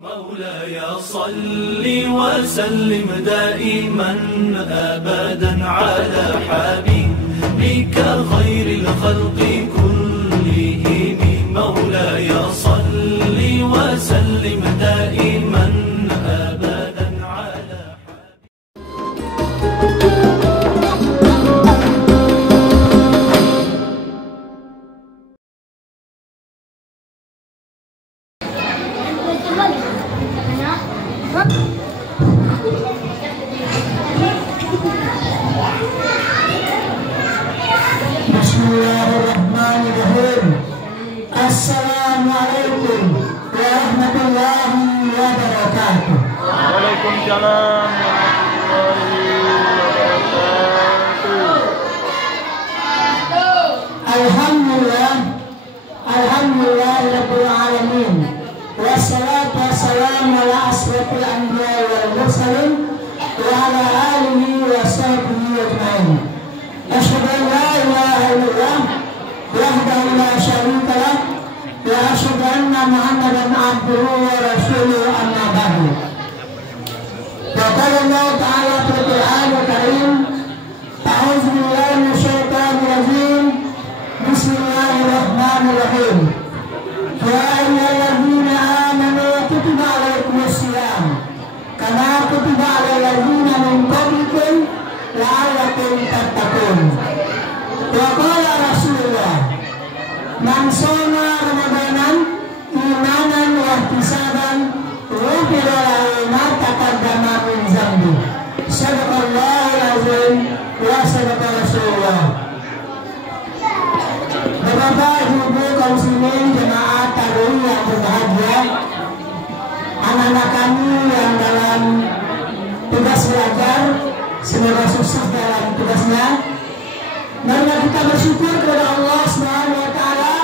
مولاي صل وسلم دائما أبدا على حبيبك خير الخلق كلهم. مولاي صل وسلم دائما أبدا على Bismillahirrahmanirrahim. Assalamualaikum warahmatullahi wabarakatuh. Waalaikumsalam warahmatullahi wabarakatuh. Alhamdulillah rabbil alamin. Wassalatu wassalamu ala asrofil anbiya'i wal mursalin wa ala alihi wa sahbihi ajma'in. Asyhadu an la ilaha illallah wahdahu la syarika lah wa asyhadu anna Muhammadan abduhu wa rasuluhu amma ba'du. Wa qala Allah ta'ala fil Qur'anil Karim, a'udzu billahi minasyaitonir rajim. Bismillahirrahmanirrahim. Ya ayyuhalladzina amanu kutiba 'alaikumus shiyam kama kutiba 'alal ladzina min qablikum la'allakum tattaqun. Wa qala Rasulullah, man shoma ramadanan imanan wa ihtisaban ghufira lahu ma taqaddama min dzambi. Shadaqallahul azim wa sadaqa Rasulullah. Bapak, Ibu, kaum muslimin, jemaah tarawih yang berbahagia, anak-anak kami yang dalam tugas belajar, semoga sukses dalam tugasnya. Marilah kita bersyukur kepada Allah Subhanahu wa Ta'ala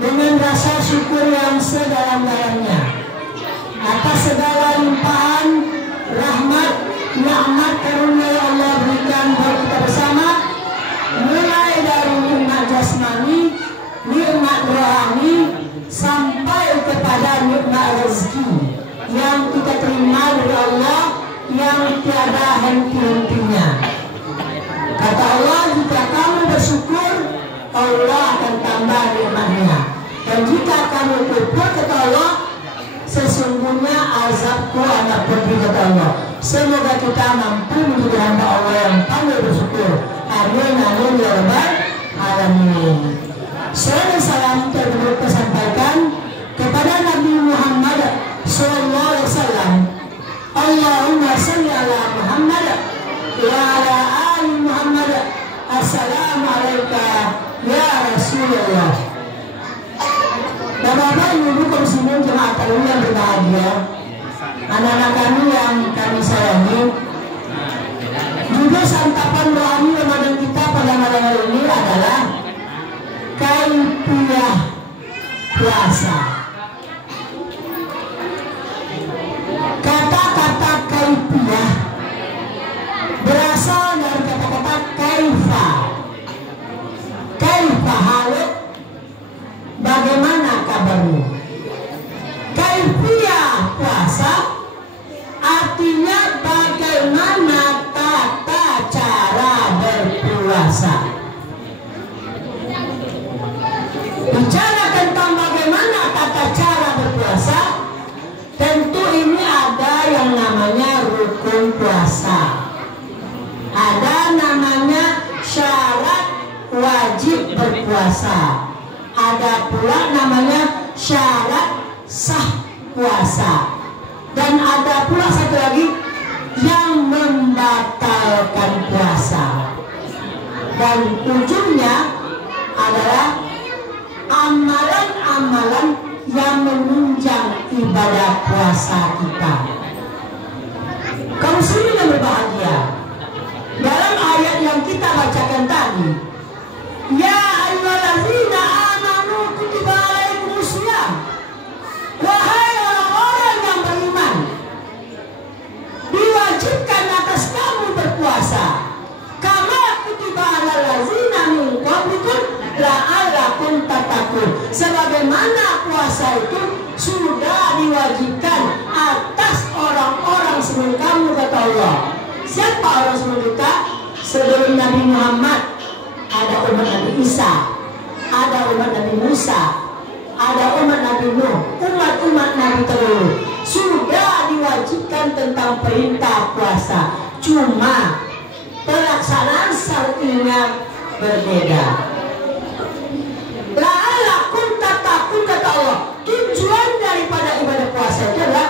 dengan rasa syukur yang sedalam-dalamnya atas segala limpahan rahmat, nikmat karunia yang Allah berikan buat kita bersama, mulai dari nikmat jasmani, nikmat rohani, sampai kepada nikmat rezeki yang kita terima dari Allah yang tiada henti-hentinya. Kata Allah, jika kamu bersyukur, Allah akan tambah nikmatnya. Dan jika kamu kufur, kata Allah, sesungguhnya azabku akan pergi, kata Allah. Semoga kita mampu menjadi hamba Allah yang pandai bersyukur. Amin, amin, ya rabbal alamin. Salam dan salam terus sampaikan kepada Nabi Muhammad sallallahu alaihi wasallam. Allahumma shalli ala Muhammad wa ala ali Muhammad. Assalamualaikum ya Rasulullah. Bapak-bapak, Ibu, kaum muslimin, jemaah tarawih yang berbahagia, anak-anak kami yang kami sayangi, juga santapan rohani Ramadan kita pada malam hari ini adalah kaifiah puasa. Kata-kata kaifiah berasal dari kata-kata kaifa. Kaifa haluk, bagaimana kabarmu? Kaifiah puasa artinya bagaimana tata cara berpuasa. Bicara tentang bagaimana tata cara berpuasa, tentu ini ada yang namanya rukun puasa, ada namanya syarat wajib berpuasa, ada pula namanya syarat sah puasa, dan ada pula satu lagi yang membatalkan puasa. Dan ujungnya adalah amalan-amalan yang menunjang ibadah puasa kita. Kaum muslimin yang berbahagia, dalam ayat yang kita bacakan tadi, ya ayyuhallazina amanu kutiba 'alaikumus shiyam, wahai orang-orang yang beriman, diwajibkan atas kamu berpuasa, kama kutiba 'alal ladzina min qablikum la'allakum tattaqun, sebagaimana puasa itu sudah diwajibkan Siapa orang 10 juta? Sebelum Nabi Muhammad ada umat Nabi Isa, ada umat Nabi Musa, ada umat Nabi Nuh, umat-umat Nabi terdahulu sudah diwajibkan tentang perintah puasa. Cuma pelaksanaan syar'inya berbeda. La'allakum tattaqun, kata Allah. Tujuan daripada ibadah puasa itu adalah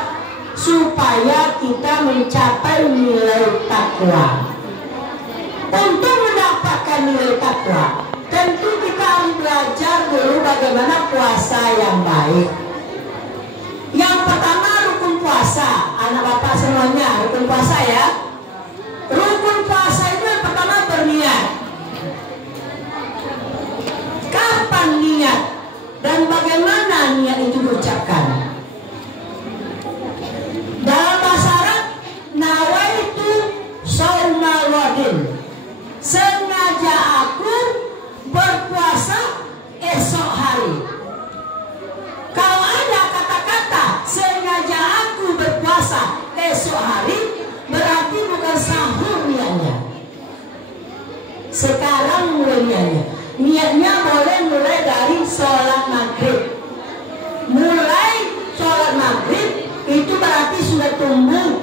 supaya kita mencapai nilai takwa. Untuk mendapatkan nilai takwa, tentu kita harus belajar dulu bagaimana puasa yang baik. Yang pertama, rukun puasa. Anak bapak semuanya, rukun puasa ya. Rukun puasa itu yang pertama berniat. Kapan niat dan bagaimana niat itu diucapkan? Dalam bahasa Arab, nawaitu shauma ghadin. Sengaja aku berpuasa esok hari. Kalau ada kata-kata sengaja aku berpuasa esok hari, berarti bukan sahur niatnya. Sekarang mulai niatnya. Niatnya boleh mulai dari sholat maghrib. Mulai sholat maghrib itu berarti sudah tumbuh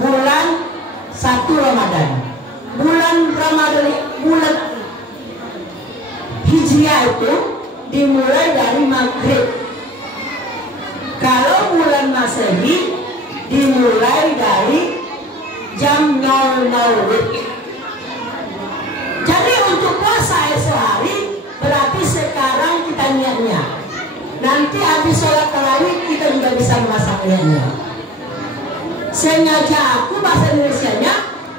bulan 1 Ramadan. Bulan Ramadan, bulan Hijriah itu dimulai dari maghrib. Kalau bulan Masehi dimulai dari jam 00. Jadi untuk puasa esok hari berarti sekarang kita niatnya. Nanti habis sholat tarawih kita juga bisa memasak niatnya. Sengaja aku, bahasa Indonesianya,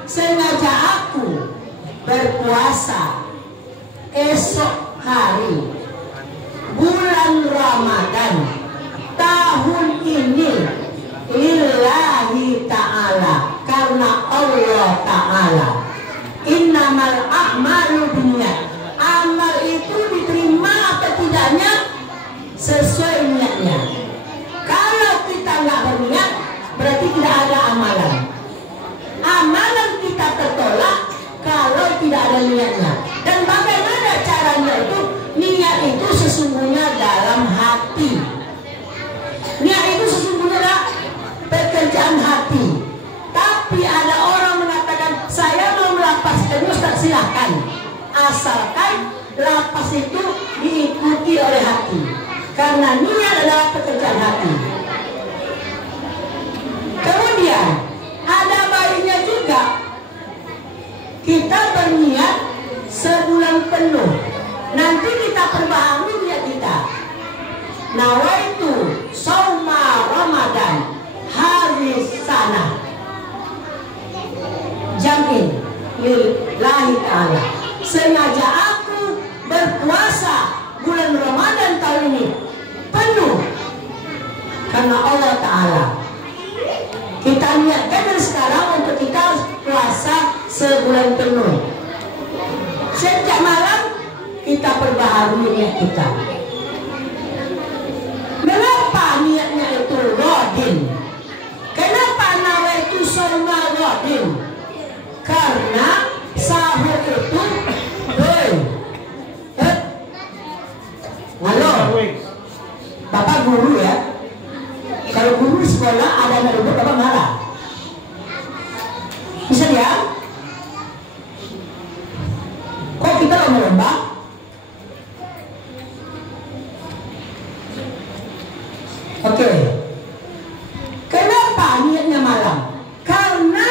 sengaja aku berpuasa esok hari bulan Ramadan tahun ini lillahi ta'ala, karena Allah ta'ala. Innamal a'malu binniyat. Amal itu diterima atau tidaknya sesuai niatnya. Kalau kita nggak berniat, berarti tidak ada amalan. Amalan kita tertolak kalau tidak ada niatnya. Dan bagaimana caranya itu? Niat itu sesungguhnya dalam hati. Niat itu sesungguhnya adalah pekerjaan hati. Tapi ada orang mengatakan, saya mau melapaskan, Ustaz, silahkan, asalkan lapas itu diikuti oleh hati, karena niat adalah pekerjaan hati. Kemudian ada baiknya juga kita berniat sebulan penuh. Nanti kita perbaharui niat kita. Nawaitu shauma Ramadan hari sana. Jamin lillahi ta'ala. Sengaja aku berpuasa bulan Ramadan tahun ini penuh karena Allah Ta'ala. Kita niatkan dari sekarang untuk kita puasa sebulan penuh. Setiap malam kita perbaharui niat kita. Kenapa niatnya itu ghadin? Kenapa nawaitu shauma ghadin? Karena sahur itu halo Bapak guru ya. Kalau guru di sekolah ada anak ribut, Bapak marah. Bisa ya? Kok kita lomba-lomba? Oke. Kenapa niatnya malam? Karena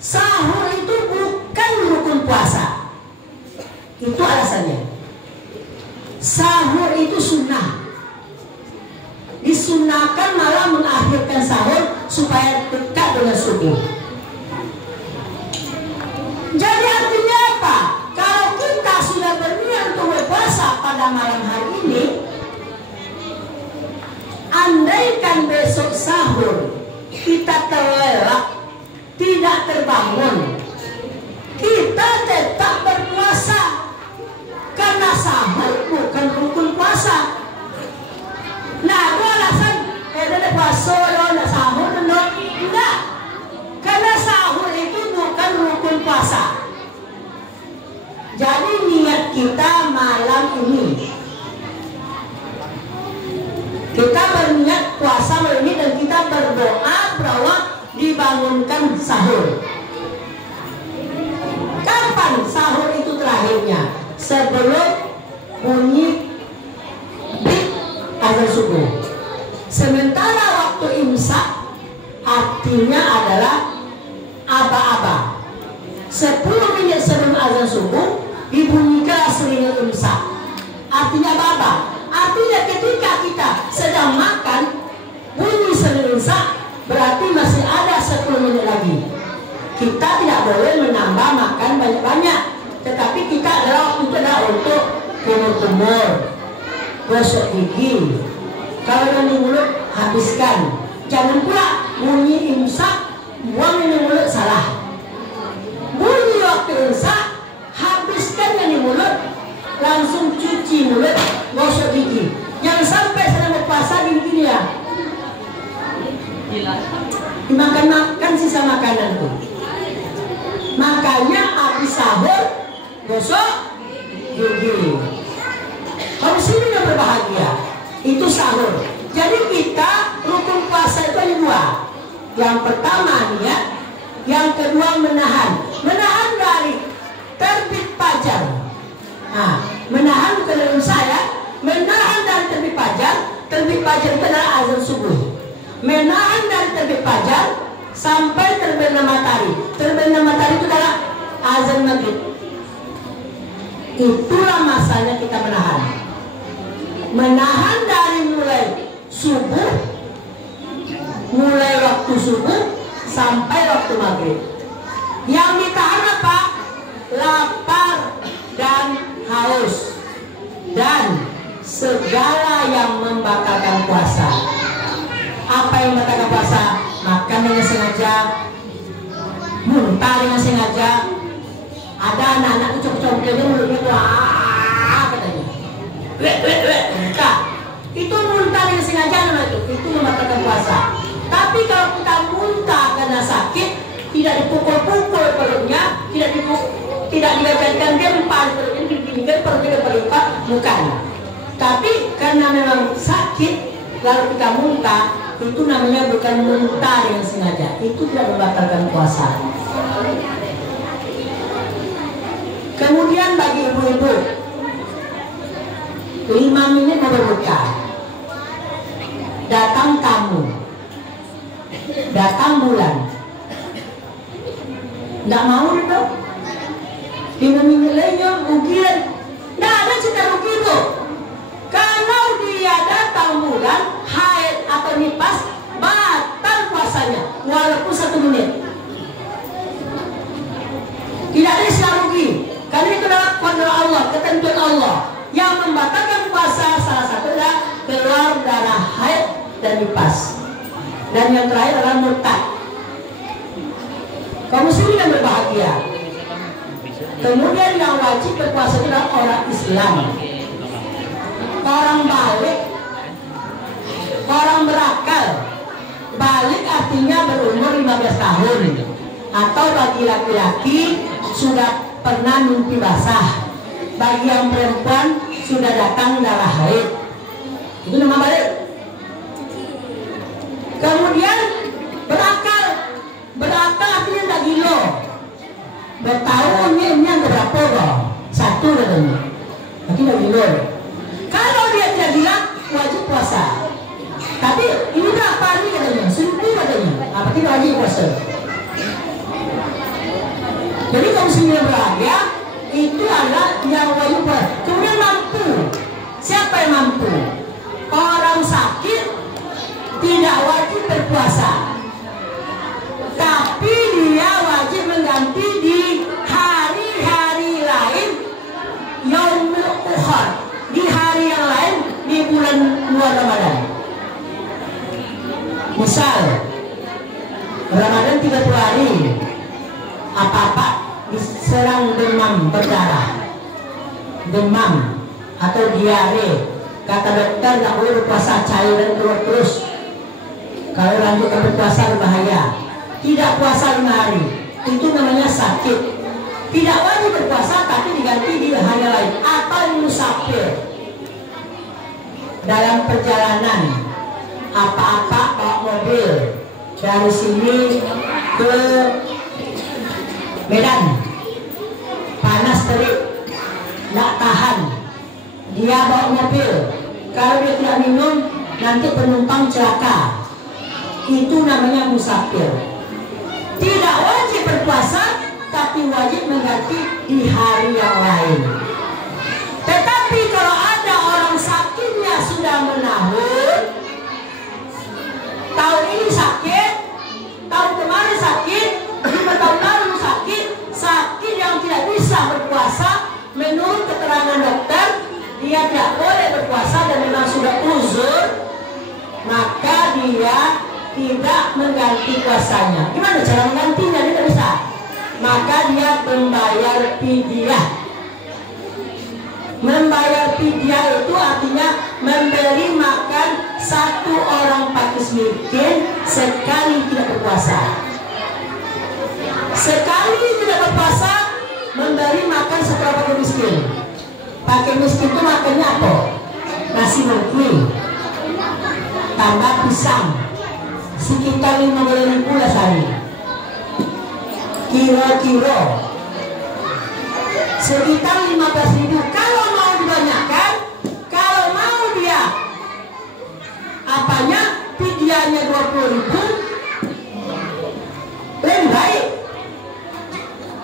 sahur itu bukan rukun puasa. Itu alasannya. Sahur itu sunnah. Disunnahkan malah mengakhirkan sahur supaya dekat dengan subuh. Jadi artinya apa? Kalau kita sudah Jadi niat kita malam ini, kita berniat puasa malam ini dan kita berdoa bahwa dibangunkan sahur. Kapan sahur itu terakhirnya? Sebelum bunyi azan subuh. Sementara waktu imsak artinya adalah aba-aba. 10 menit sebelum azan subuh dibunyikan seringnya imsak. Artinya aba-aba. Artinya ketika kita sedang makan bunyi seringnya imsak, berarti masih ada 10 menit lagi. Kita tidak boleh menambah makan banyak-banyak, tetapi kita adalah waktu itu adalah untuk kumur-kumur, gosok gigi. Kalau yang di mulut habiskan. Jangan pula bunyi imsak buang yang di mulut, salah. Bunyi waktu imsak habiskan yang di mulut, langsung cuci mulut, gosok gigi. Jangan sampai sedang berpuasa gini-gini ya. Dimakan-makan sisa makanan tuh. Makanya habis sahur gosok gigi. Kalau sini yang berbahagia itu sahur. Jadi kita rukun puasa itu ada 2. Yang pertama niat, yang kedua menahan. Menahan dari terbit fajar. Nah, menahan bukan dari saya, menahan dari terbit fajar. Terbit fajar itu adalah azan subuh. Menahan dari terbit fajar sampai terbitnya matahari. Terbitnya matahari itu adalah azan maghrib. Itulah masanya kita menahan. Menahan dari mulai subuh, mulai waktu subuh sampai waktu maghrib. Yang ditahan apa? Lapar dan haus dan segala yang membatalkan puasa. Apa yang membatalkan puasa? Makan dengan sengaja, muntah dengan sengaja. Ada anak-anak cocok-cocoknya mulutnya wah katanya. Nah, itu muntah dengan sengaja namanya itu membatalkan puasa. Tapi kalau kita muntah karena sakit, tidak dipukul-pukul perutnya, tidak dijadikan gempar perutnya, dipinggir perutnya berlipat, bukan. Tapi karena memang sakit, lalu kita muntah, itu namanya bukan muntah dengan sengaja, itu tidak membatalkan puasa. Kemudian bagi ibu-ibu, 5 menit mau berbuka. Datang tamu, datang bulan, nggak mau itu, 5 menit lainnya ujian, nggak ada cerita rugi itu. Kalau dia datang bulan, haid atau nifas, batal puasanya, walaupun 1 menit. Tidak ada istilah rugi, karena itu adalah qadar Allah, ketentuan Allah. Yang membatalkan puasa salah satu adalah keluar darah haid dan nifas. Dan yang terakhir adalah murtad. Kaum muslimin yang berbahagia. Kemudian yang wajib berpuasa itu adalah orang Islam, orang balik, orang berakal. Balik artinya berumur 15 tahun, atau bagi laki-laki sudah pernah mimpi basah. Bagi yang perempuan sudah datang darah haid, itu nama balik. Kemudian berakal, berakal artinya tak gila. Bertahu ini yang berapa kok? 1 katanya, tapi tak gila. Kalau dia tidak gila, wajib puasa. Tapi ini berapa hari katanya? 1000 katanya, apa tidak wajib puasa. Jadi kalau muslimnya berbahagia, itu adalah yang wajib puasa. Kemudian mampu. Siapa yang mampu? Orang sakit tidak wajib berpuasa, tapi dia wajib mengganti di hari-hari lain, yaumul ukhar, di hari yang lain di bulan Ramadan. Misal Ramadan 30 hari, apa-apa diserang demam berdarah, demam atau diare, kata dokter nggak boleh berpuasa, cairan keluar terus. Kalau lanjut berpuasa berbahaya. Tidak puasa 5 hari, itu namanya sakit. Tidak wajib berpuasa tapi diganti di hari lain. Atau musafir dalam perjalanan apa-apa bawa mobil dari sini ke Medan, panas terik, nggak tahan, dia bawa mobil. Kalau dia tidak minum nanti penumpang celaka. Itu namanya musafir. Tidak wajib berpuasa tapi wajib mengganti di hari yang lain. Tetapi kalau ada orang sakitnya sudah menahun, tahun ini sakit, tahun kemarin sakit, 5 tahun lalu sakit yang tidak bisa berpuasa, menurut keterangan dokter dia tidak boleh berpuasa dan memang sudah uzur, maka dia tidak mengganti puasanya. Gimana cara menggantinya? Dia tidak bisa. Maka dia membayar fidyah. Membayar fidyah itu artinya memberi makan 1 orang fakir miskin sekali tidak berpuasa. Sekali tidak berpuasa memberi makan 1 orang fakir miskin. Fakir miskin itu makannya apa? Nasi mungkin tambah pisang sekitar 50.000 lah sehari. Kira-kira sekitar 15.000. Kalau mau dibanyakan, kalau mau dia apanya fidyahnya 20.000 lebih baik.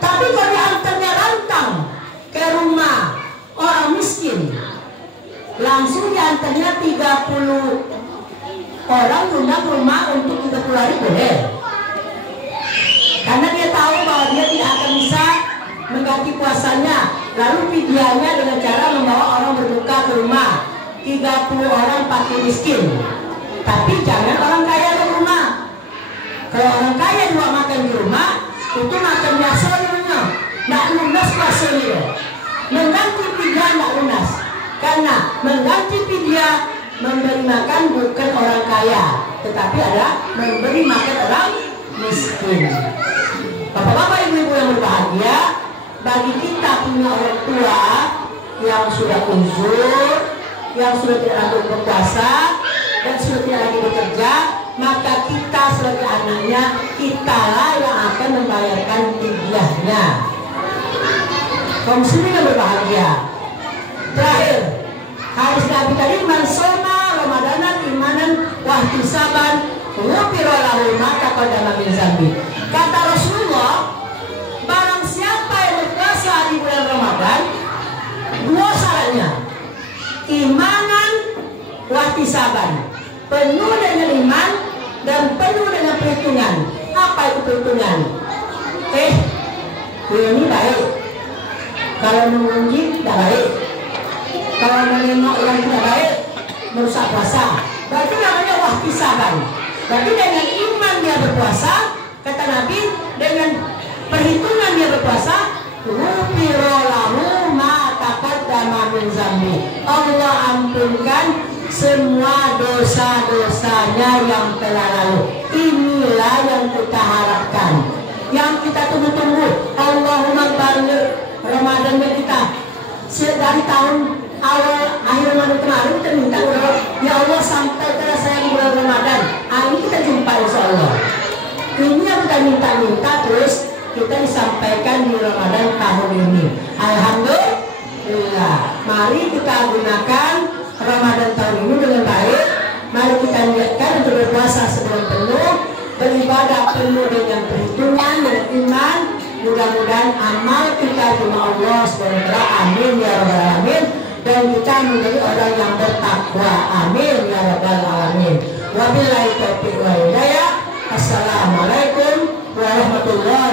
Tapi kalau diantarnya rantang ke rumah orang miskin, langsung diantarnya 30 orang undang rumah untuk 30 hari boleh. Karena dia tahu bahwa dia tidak akan bisa mengganti puasanya. Lalu fidyahnya dengan cara membawa orang berbuka ke rumah 30 orang fakir miskin. Tapi jangan orang kaya ke rumah. Kalau orang kaya juga makan di rumah, itu makan biasa namanya. Tidak lunas puasanya. Mengganti fidyah tidak lunas. Karena mengganti fidyah memberi makan bukan orang kaya, tetapi adalah memberi makan orang miskin. Bapak-bapak, ibu-ibu yang berbahagia, bagi kita punya orang tua yang sudah uzur, yang sudah tidak lagi berpuasa dan sudah tidak lagi bekerja, maka kita sebagai anaknya, kitalah yang akan membayarkan fidyahnya. Kaum muslimin yang berbahagia, terakhir hadis Nabi tadi, man shoma ramadanan imanan wahtisaban ghufira lahu ma taqaddama min dzambi. Kata Rasulullah, barang siapa yang berpuasa di bulan Ramadan, 2 syaratnya, imanan wahtisaban, penuh dengan iman dan penuh dengan perhitungan. Apa itu perhitungan? Ini baik, kalau mengunjung tidak baik, kalau menengok yang tidak baik merusak puasa. Berarti namanya wahtisaban. Berarti dengan iman dia berpuasa, kata Nabi, dengan perhitungan dia berpuasa, ghufira lahu ma taqaddama min dzambi. Allah ampunkan semua dosa-dosanya yang telah lalu. Inilah yang kita harapkan, yang kita tunggu-tunggu. Allahumma barik Ramadannya kita. Dari tahun awal akhir Ramadan kemarin kita minta ya Allah sampai pada saya di bulan Ramadan. Ini kita jumpa insya Allah. Ini yang kita minta-minta terus kita disampaikan di Ramadan tahun ini. Alhamdulillah. Mari kita gunakan Ramadan tahun ini dengan baik. Mari kita niatkan untuk berpuasa sebulan penuh, beribadah penuh dengan perhitungan dan iman. Mudah-mudahan amal kita di Allah SWT. Amin ya rabbal alamin. Dan kita menjadi orang yang bertakwa. Amin ya rabbal alamin. Wabillahi taufiq wal hidayah. Assalamualaikum warahmatullahi